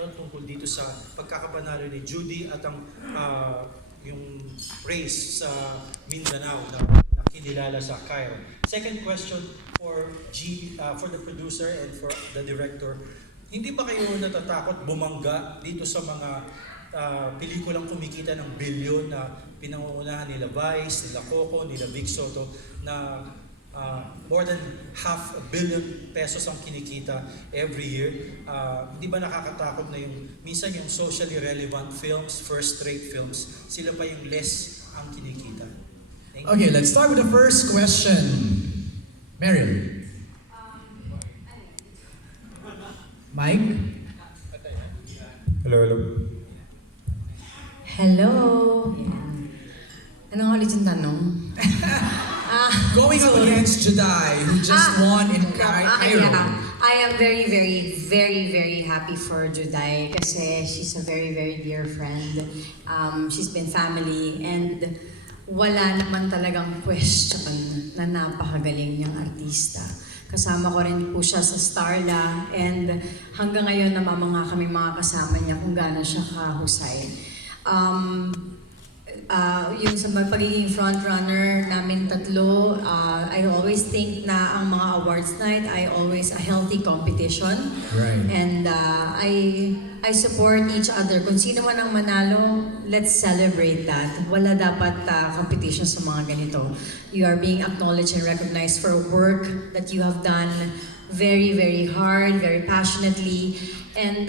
nyo tungkol dito sa pagkakapanalo ni Judy at ang yung race sa Mindanao na kinilala sa Cairo. Second question for the producer and for the director. Hindi ba kayo natatakot bumangga dito sa mga pelikulang kumikita ng bilyon na pinangungunahan nila Vice, nila Coco, nila Vic Soto na more than $500 million pesos ang kinikita every year? Hindi ba nakakatakot na minsan yung socially relevant films, first-rate films, sila pa yung less ang kinikita? Okay, let's start with the first question. Meryl. Mike? Hello, hello. Hello. Anong ulit yung tanong? Going up against Juday, who just won in Cairo. I am very, very, very, very happy for Juday kasi she's a very, very dear friend. She's been family and wala naman talagang question na napakagaling niyang artista. Kasama ko rin po siya sa Starla and hanggang ngayon namamangha kami mga kasama niya kung gaano siya kahusay. Yung sa pagiging frontrunner namin tatlo, I always think na ang mga awards night ay always a healthy competition. Right. And I support each other. Kung sino man ang manalo, let's celebrate that. Wala dapat competition sa mga ganito. You are being acknowledged and recognized for work that you have done very, very hard, very passionately. And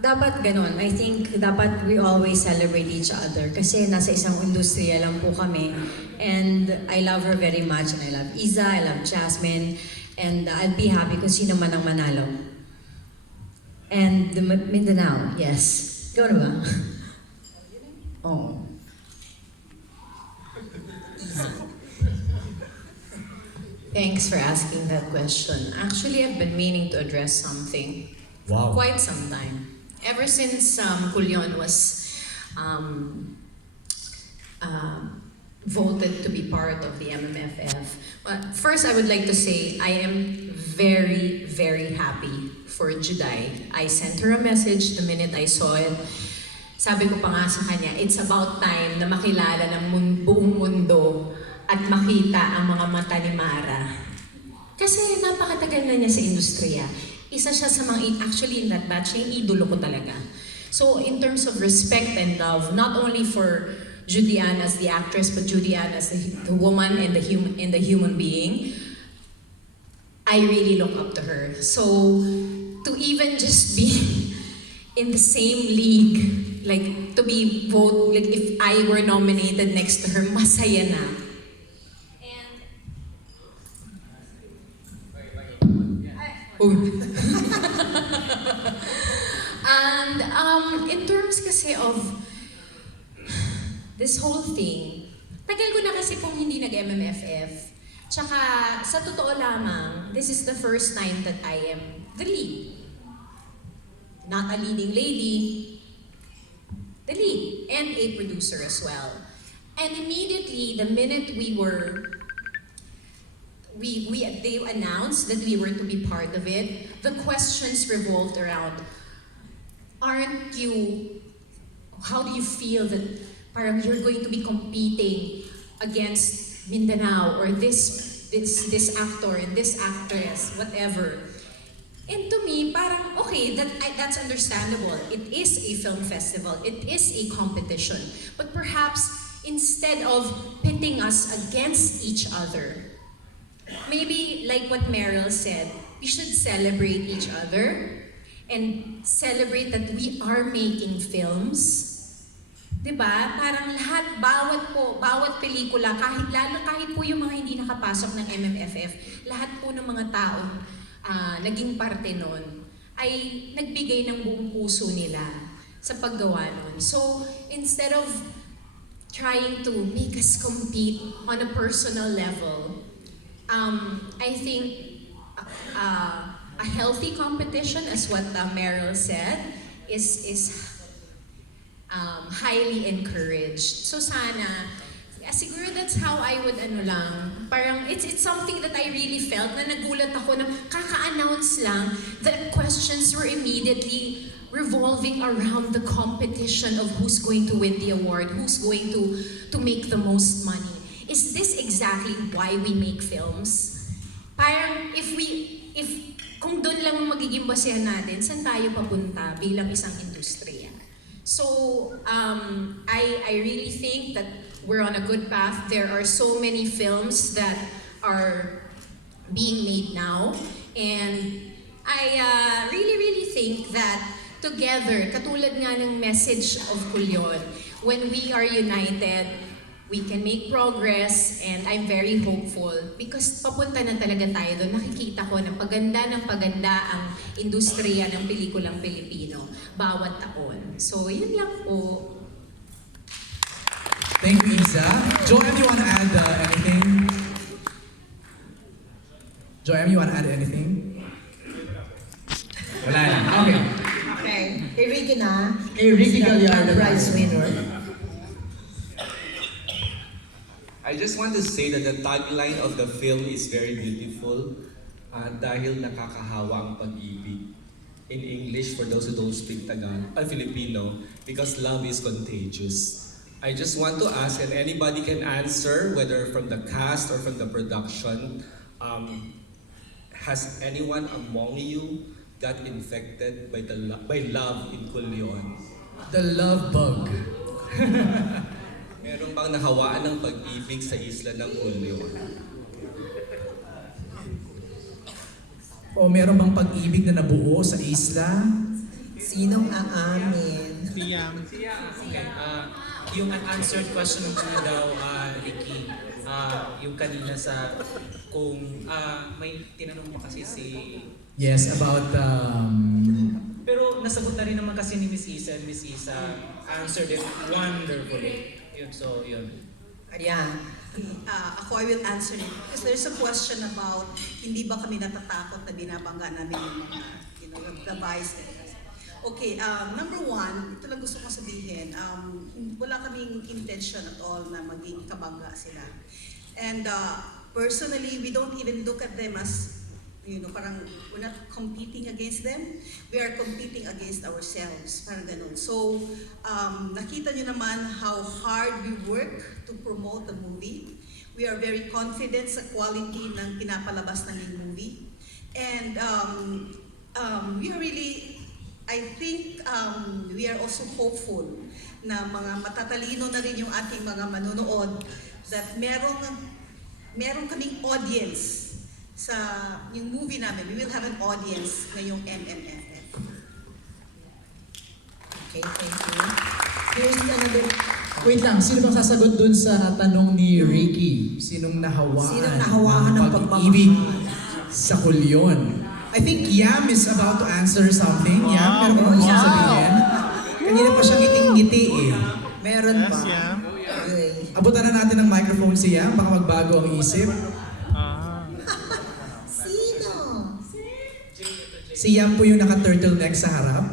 dapat ganon. I think dapat we always celebrate each other kasi nasa isang industriya lang po kami. And I love her very much. And I love Iza, I love Jasmine. And I'll be happy kung sino man ang manalo. And the Mindanao, yes. Ikaw na ba? Oh. Thanks for asking that question. Actually, I've been meaning to address something Wow. for quite some time. Ever since Culion was voted to be part of the MMFF. But first, I would like to say I am very, very happy for Juday. I sent her a message the minute I saw it. Sabi ko pa nga sa kanya, it's about time na makilala ng buong mundo at makita ang mga mata ni Mara. Kasi napakatagal na niya sa industriya. Isa siya sa mga, actually in that batch, yung idolo ko talaga. So in terms of respect and love, not only for Judy Ann as the actress, but Judy Ann as the woman and the human being, I really look up to her. So to even just be in the same league, like to be vote, like if I were nominated next to her, masaya na. And in terms kasi of this whole thing, tagal ko na kasi pong hindi nag-MMFF. Tsaka sa totoo lamang, this is the first time that I am the lead. Not a leading lady, the lead, and a producer as well. And immediately, the minute they announced that we were to be part of it, the questions revolved around, how do you feel that parang you're going to be competing against Mindanao or this actor and this actress, whatever. And to me, parang, okay, that's understandable. It is a film festival. It is a competition. But perhaps, instead of pitting us against each other, maybe like what Meryl said, we should celebrate each other and celebrate that we are making films. Diba? Parang lahat, bawat pelikula, kahit po yung mga hindi nakapasok ng MMFF, lahat po ng mga taong naging parte nun, ay nagbigay ng buong puso nila sa paggawa nun. So, instead of trying to make us compete on a personal level, I think a healthy competition, as what Meryl said, is highly encouraged. So sana, siguro that's how I would parang it's something that I really felt na nagulat ako na kaka-announce lang, the questions were immediately revolving around the competition of who's going to win the award, who's going to make the most money. Is this exactly why we make films? Parang kung doon lang magiging basehan natin, saan tayo papunta bilang isang industriya? So, I really think that we're on a good path. There are so many films that are being made now. And I really think that together, katulad nga ng message of Culion, when we are united, we can make progress, and I'm very hopeful because papunta na talaga tayo doon. Nakikita ko na paganda ng paganda ang industriya ng pelikulang Pilipino bawat taon. So, yun lang po. Thank you, Isa. Joanne, you wanna add anything? Joanne, you wanna add anything? Wala na. Okay. Okay. Kay Ricky na. Kay Ricky Gallardo. Prize winner. I just want to say that the tagline of the film is very beautiful dahil nakakahawa ang pag-ibig. In English, for those who don't speak Filipino, because love is contagious. I just want to ask, and anybody can answer, whether from the cast or from the production, has anyone among you got infected by love in Culion? The love bug. Meron bang nahawaan ng pag-ibig sa isla ng Culion? O meron bang pag-ibig na nabuo sa isla? Sinong aamin? Okay, yung unanswered question mo daw, Ricky, yung kanina sa kung may tinanong mo kasi si... Yes, about Pero nasagot na rin naman kasi ni Miss Isa, and Miss Isa answered it wonderfully. Yun, so yun. Ayan. Ako, I will answer it. Because there's a question about, hindi ba kami natatakot na binabangga namin yung mga, yung device. Okay, number one, ito lang gusto kong sabihin, wala kaming intention at all na maging kabangga sila. And personally, we don't even look at them as, parang we're not competing against them. We are competing against ourselves. Parang ganun. So, nakita nyo naman how hard we work to promote the movie. We are very confident sa quality ng pinapalabas ng movie. And we are really, I think, we are also hopeful na mga matatalino na rin yung ating mga manonood that meron kaming audience sa yung movie namin. We will have an audience ngayong MMFF. Okay, thank you. Here's another. Wait lang, sino bang sasagot dun sa tanong ni Ricky? Sinong nahawaan ng pag-ibig sa Culion? I think Yam is about to answer something. Yam, meron ka bang sasabihin? Kanina pa siya ngiting-ngiti eh. Meron pa. Okay. Abutan na natin ng microphone si Yam, baka magbago ang isip. Sino? Si Yam po yung naka-turtleneck sa harap.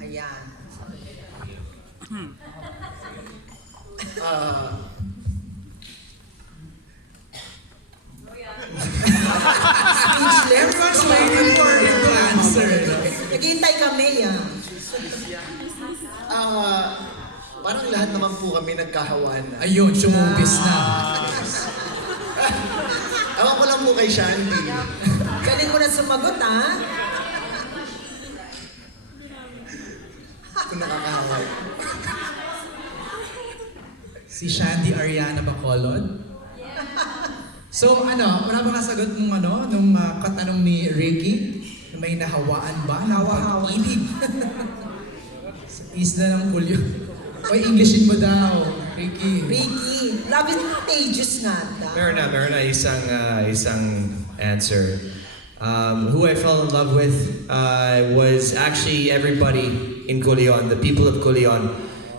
Ayan. Speechless. Everyone's waiting for him to answer. Naghihintay kami, ah. Parang lahat naman po kami nagkahawaan. Ayun, sumubis na. Ewan ko lang po kay Shandy. Galing mo na sumagot, ah. Kung nakakahawa. Si Shandy Ariana Bacolod. So wala ba nasagot nung katanong ni Ricky? Na may nahawaan ba? Hawa-hawa. Pag-ibig. Sa isla ng Culion. Oy, Englishin mo daw, Ricky. Ricky, love is contagious nga. Meron na isang answer. Who I fell in love with was actually everybody in Culion, the people of Culion.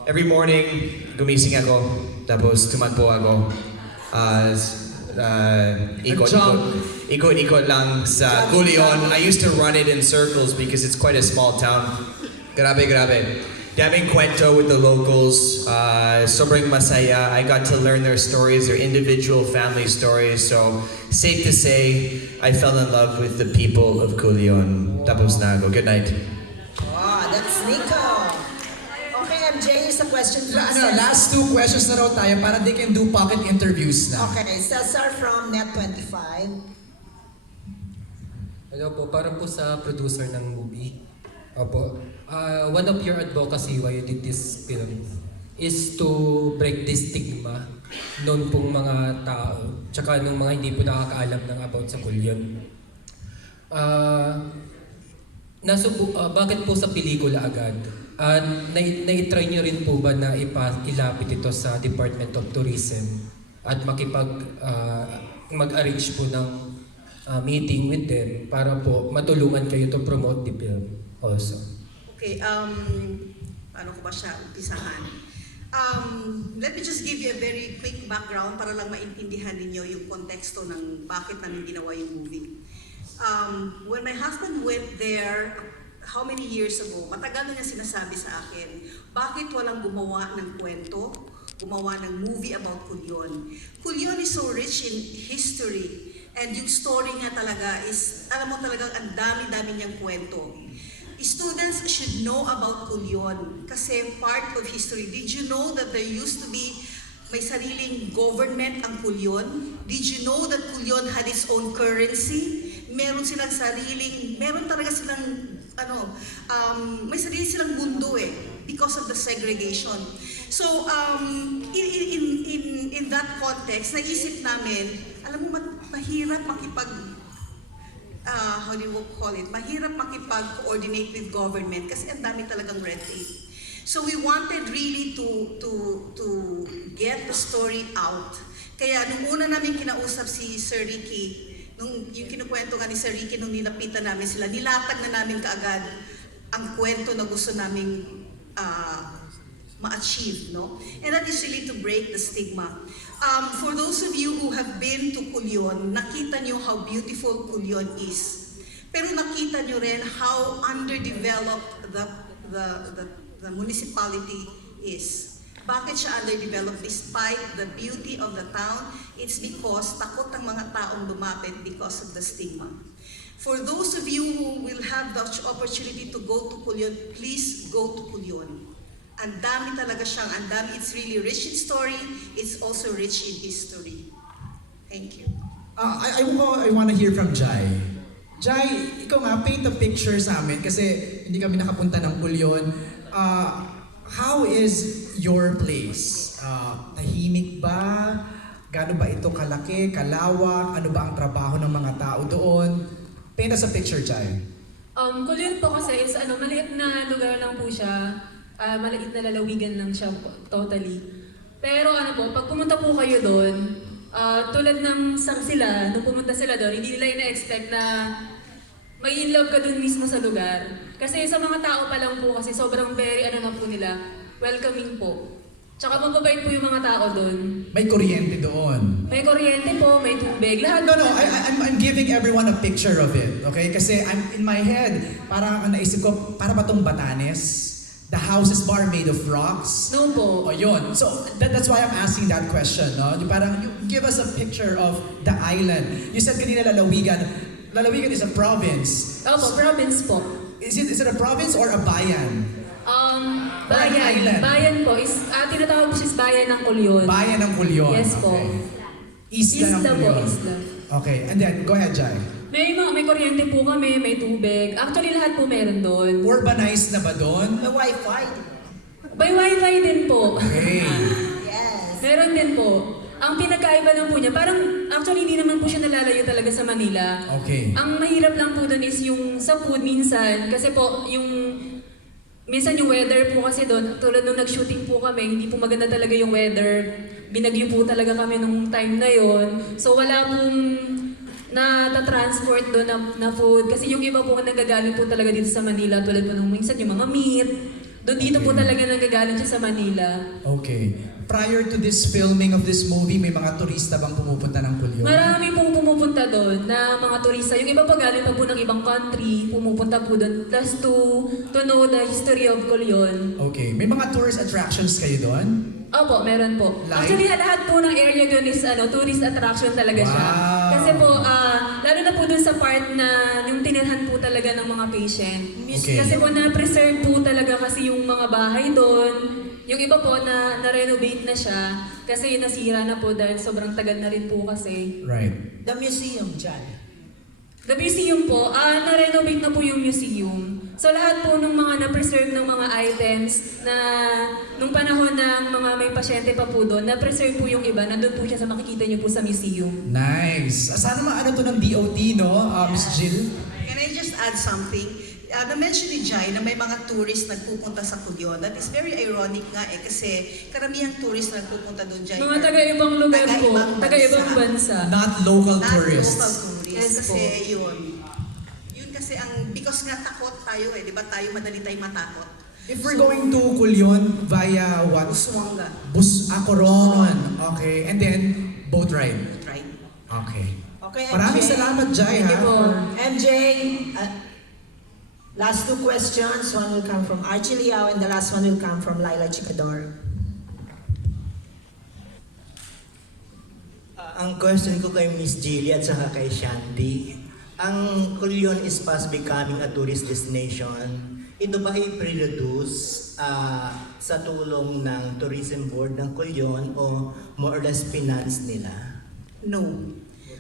Every morning, gumising ako, tapos tumakbo ako. Ikot lang sa Culion. I used to run it in circles because it's quite a small town. Grabe. daming kwento with the locals. Sobrang masaya. I got to learn their stories, their individual family stories. So safe to say, I fell in love with the people of Culion. Tapos na ako. Good night. Oh, that's Nico. Okay, MJ, here's a question from Last two questions na raw tayo para they can do pocket interviews na. Okay, Cesar from Net25. Hello po, para po sa producer ng movie. Opo. One of your advocacy why you did this film is to break this stigma noon pong mga tao, tsaka nung mga hindi po nakakaalam ng about sa Culion. Bakit po sa pelikula agad? Na-try nyo rin po ba na ilapit ito sa Department of Tourism at mag-arrange po ng meeting with them para po matulungan kayo to promote the film also? Okay, paano ko ba siya umpisahan? Let me just give you a very quick background para lang maintindihan ninyo yung konteksto ng bakit namin ginawa yung movie. When my husband went there, how many years ago, matagal na niya sinasabi sa akin, bakit walang gumawa ng kwento, gumawa ng movie about Culion? Culion is so rich in history, and yung story nga talaga is, alam mo talagang ang dami-dami niyang kwento. Students should know about Culion kasi part of history. Did you know that there used to be may sariling government ang Culion? Did you know that Culion had its own currency? Meron talaga silang may sarili silang mundo because of the segregation. So in that context, naisip namin, alam mo mahirap mahirap makipag-coordinate with government kasi ang dami talagang red tape. So we wanted really to get the story out. Kaya nung una namin kinausap si Sir Ricky, yung kinukwento nga ni Sir Ricky nung nilapitan namin sila, nilatag na namin kaagad ang kwento na gusto naming ma-achieve, no? And that is really to break the stigma. For those of you who have been to Culion, nakita nyo how beautiful Culion is. Pero nakita nyo rin how underdeveloped the municipality is. Bakit siya underdeveloped despite the beauty of the town? It's because takot ang mga taong lumapit because of the stigma. For those of you who will have the opportunity to go to Culion, please go to Culion. Ang dami talaga siyang, it's really rich in story, it's also rich in history. Thank you. I want to hear from Jai. Jai, ikaw nga, paint a picture sa amin kasi hindi kami nakapunta ng Culion. How is your place? Tahimik ba? Gaano ba ito kalaki, kalawak? Ano ba ang trabaho ng mga tao doon? Paint us a picture, Jai. Culion po kasi is maliit na lugar lang po siya. Maliit na lalawigan lang siya totally. Pero pag pumunta po kayo doon, tulad ng sila, nung pumunta sila doon, hindi nila ina-expect na may in love ka doon mismo sa lugar. Kasi sa mga tao pa lang po kasi sobrang very na po nila, welcoming po. Tsaka mababait po yung mga tao doon. May kuryente doon. May kuryente po, may tubig, lahat. No, I'm giving everyone a picture of it, okay? Kasi in my head, parang naisip ko, para ba itong Batanes? The houses are made of rocks? No po. O yun. So that's why I'm asking that question, no? Parang you give us a picture of the island. You said kanina lalawigan. Lalawigan is a province. Opo, province po. Is it a province or a bayan? Bayan. Bayan po. Tinatawag po siya bayan ng Culion. Bayan ng Culion. Yes po. Okay. Isla ng Culion. Po, isla. Okay, and then, go ahead, Jai. May kuryente po kami, may tubig. Actually, lahat po meron doon. Urbanized na ba doon? May wifi. May wifi din po. Okay. Yes. Meron din po. Ang pinagkaiba lang po niya, parang actually hindi naman po siya nalalayo talaga sa Manila. Okay. Ang mahirap lang po doon is yung sa food minsan. Kasi po, minsan yung weather po kasi doon, tulad nung nag-shooting po kami, hindi po maganda talaga yung weather. Binagyo po talaga kami nung time na yon. So wala pong na-transport doon na food. Kasi yung iba po nagagaling po talaga dito sa Manila, tulad po nung minsan yung mga meat. Doon dito po talaga nagagaling siya sa Manila. Okay. prior to this filming of this movie, may mga turista bang pumupunta ng Culion? Marami pong pumupunta doon na mga turista. Yung iba pa galing pa po ng ibang country, pumupunta po doon. Plus to know the history of Culion. Okay. May mga tourist attractions kayo doon? Opo, meron po. Like? Actually, lahat po ng area doon is tourist attraction talaga siya. Wow. Kasi po, lalo na po doon sa part na yung tinirhan po talaga ng mga patient. Okay. Kasi po na-preserve po talaga kasi yung mga bahay doon. Yung iba po na-renovate na siya kasi nasira na po dahil sobrang tagal na rin po kasi. Right. The museum, Jai. The museum po, na-renovate na po yung museum. So lahat po ng mga na-preserve ng mga items na nung panahon ng mga may pasyente pa po doon, na-preserve po yung iba, nandun po siya sa makikita niyo po sa museum. Nice. Sana maano to ng DOT, no, Miss Jill? Can I just add something? Na-mention ni Jai na may mga tourist nagpupunta sa Culion. That is very ironic nga kasi karamihang tourist nagpupunta doon, Jai. Mga taga-ibang lugar po, taga-ibang bansa. Not local Not tourists. local tourists. Yes Kasi po. yun kasi because nga takot tayo di ba tayo madali tayong matakot. If we're going to Culion via what? Busuanga. Coron. Okay. And then, boat ride. Right. Okay. Okay, Maraming MJ. salamat, Jai, Thank you ha? po. MJ, last two questions. One will come from Archie Liao and the last one will come from Laila Chicador. Ang question ko kay Miss Jilly at saka kay Shandy, ang Culion is fast becoming a tourist destination. Ito ba ay pre-reduce sa tulong ng tourism board ng Culion o more or less finance nila? No.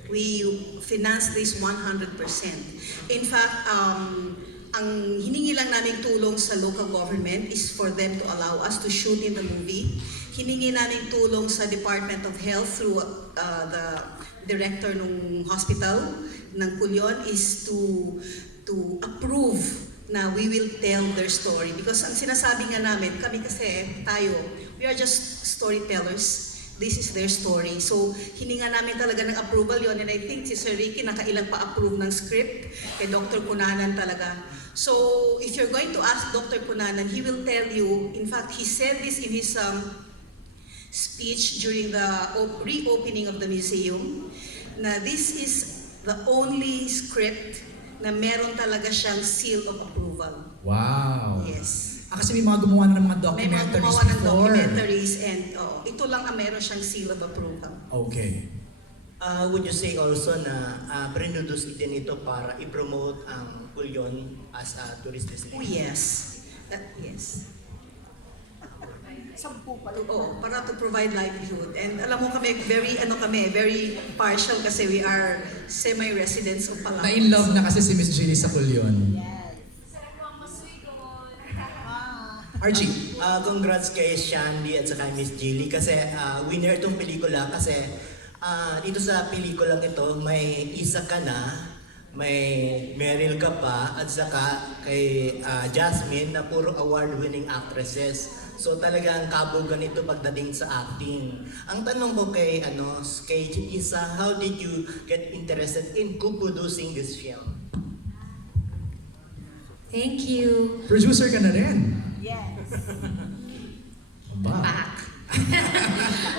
We finance this 100%. In fact, ang hiningi lang naming tulong sa local government is for them to allow us to shoot in the movie. Hiningi namin tulong sa Department of Health through the director ng hospital ng Culion is to approve na we will tell their story. Because ang sinasabi nga namin, kami kasi tayo, we are just storytellers. This is their story. So, hininga namin talaga ng approval yon, and I think si Sir Ricky nakailang pa-approve ng script kay Dr. Cunanan talaga. So, if you're going to ask Dr. Cunanan, he will tell you, in fact, he said this in his speech during the reopening of the museum, na this is the only script na meron talaga siyang seal of approval. Wow. Yes. Kasi may mga gumawa na ng mga May mga documentaries gumawa ng before. documentaries and ito lang ang meron siyang seal of approval. Okay. Would you say also na pre-reduce din ito para i-promote ang Culion as a tourist destination? Oh yes. Yes. Para to provide livelihood. And alam mo kami, very partial kasi we are semi-residents of Palawan. Na-in love na kasi si Miss Jilly sa Culion. Archie. Congrats kay Shandy at saka Miss Jilly kasi winner itong pelikula kasi dito sa pelikulang ito may Isa ka na, may Meryl ka pa at saka kay Jasmine na puro award-winning actresses. So talagang kabugan ito pagdating sa acting. Ang tanong ko kay Isa, how did you get interested in co-producing this film? Thank you. Producer ka na rin. Yes. Ba? Back.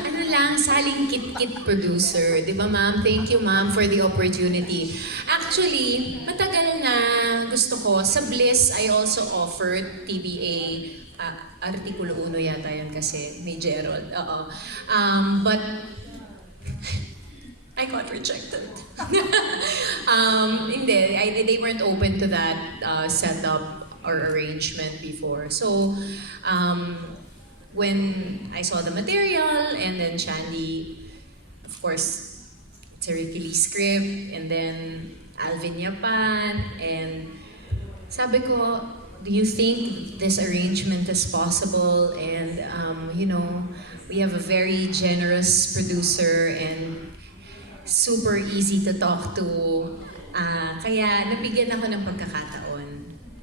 Ano lang, saling kit-kit producer. Di ba, ma'am? Thank you, ma'am, for the opportunity. Actually, matagal na gusto ko. Sa Bliss, I also offered TBA. Artikulo 1 yata yan kasi may Gerald. But I got rejected. Hindi, they weren't open to that setup or arrangement before. So, when I saw the material and then Shandy, of course, it's a Ricky Lee script, and then Alvin Yapan, and sabi ko, do you think this arrangement is possible? And we have a very generous producer and super easy to talk to. Kaya nabigyan ako ng pagkakataon.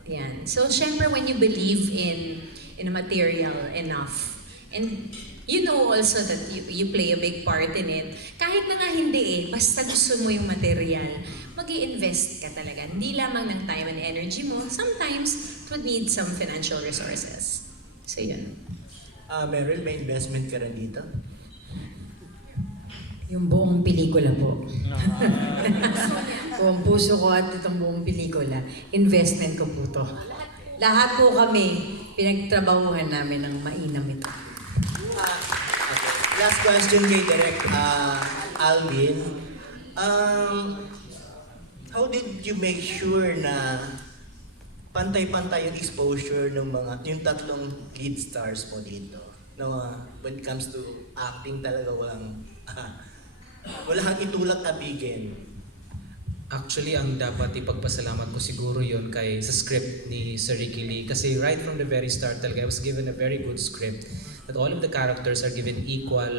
Yan. So, syempre, when you believe in a material enough, and you know also that you play a big part in it, kahit na nga hindi basta gusto mo yung material, mag-i-invest ka talaga. Hindi lamang ng time and energy mo. Sometimes, it would need some financial resources. So, yun. Meryl, may investment ka rin dito? Yung buong pelikula po. Buong puso ko at itong buong pelikula, investment ko po to. Lahat po kami, pinagtrabahuhan namin ng mainam ito. Okay. Last question kay Direk Alvin. How did you make sure na pantay-pantay yung exposure ng yung tatlong lead stars mo dito? No, when it comes to acting talaga wala kang itulak abigin. Actually, ang dapat ipagpasalamat ko siguro yon sa script ni Sir Ricky Lee. Kasi right from the very start talaga, I was given a very good script that all of the characters are given equal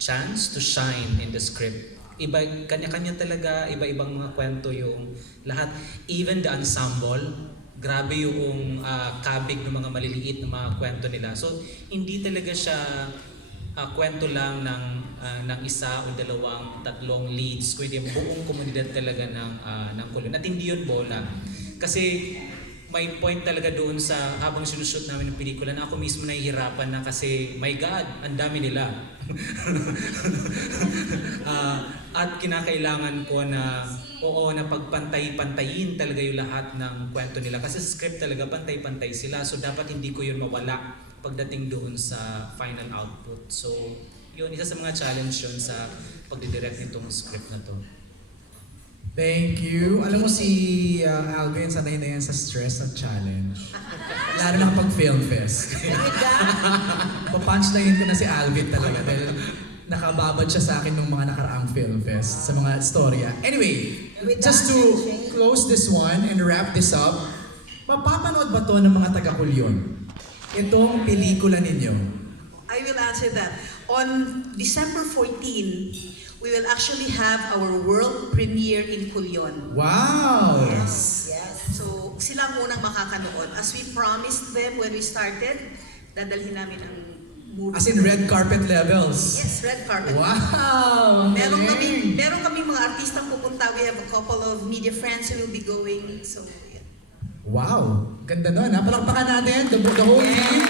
chance to shine in the script. Iba, kanya-kanya talaga, iba-ibang mga kwento yung lahat. Even the ensemble, grabe yung kabig ng mga maliliit na mga kwento nila. So, hindi talaga siya kwento lang ng isa o dalawang, tatlong leads, kundi yung buong komunidad talaga ng Culion. At hindi yun bola. Kasi may point talaga doon sa habang sinushoot namin ng pelikula na ako mismo nahihirapan na kasi my God, ang dami nila. At kinakailangan ko na na pagpantay-pantayin talaga yung lahat ng kwento nila. Kasi sa script talaga pantay-pantay sila. So dapat hindi ko yun mawala pagdating doon sa final output. So yun, isa sa mga challenge yun sa pagdidirect nitong script na to. Thank you. Alam mo si Alvin, sanay na yan sa stress at challenge. Lalo na kapag film fest. Papunchline ko na si Alvin talaga dahil nakababad siya sa akin nung mga nakaraang film fest sa mga storya. Anyway, just to close this one and wrap this up, mapapanood ba to ng mga taga-Culion? Itong pelikula ninyo. I will answer that. On December 14, we will actually have our world premiere in Culion. Wow! Yes. So, sila ang unang makakanood. As we promised them when we started, dadalhin namin ang movie. As in red carpet levels? Yes, red carpet. Wow! Meron kaming mga artistang pupunta. We have a couple of media friends who will be going. So, yeah. Wow! Ganda nun. Palakpakan natin the whole team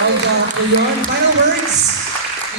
of Culion. Final words?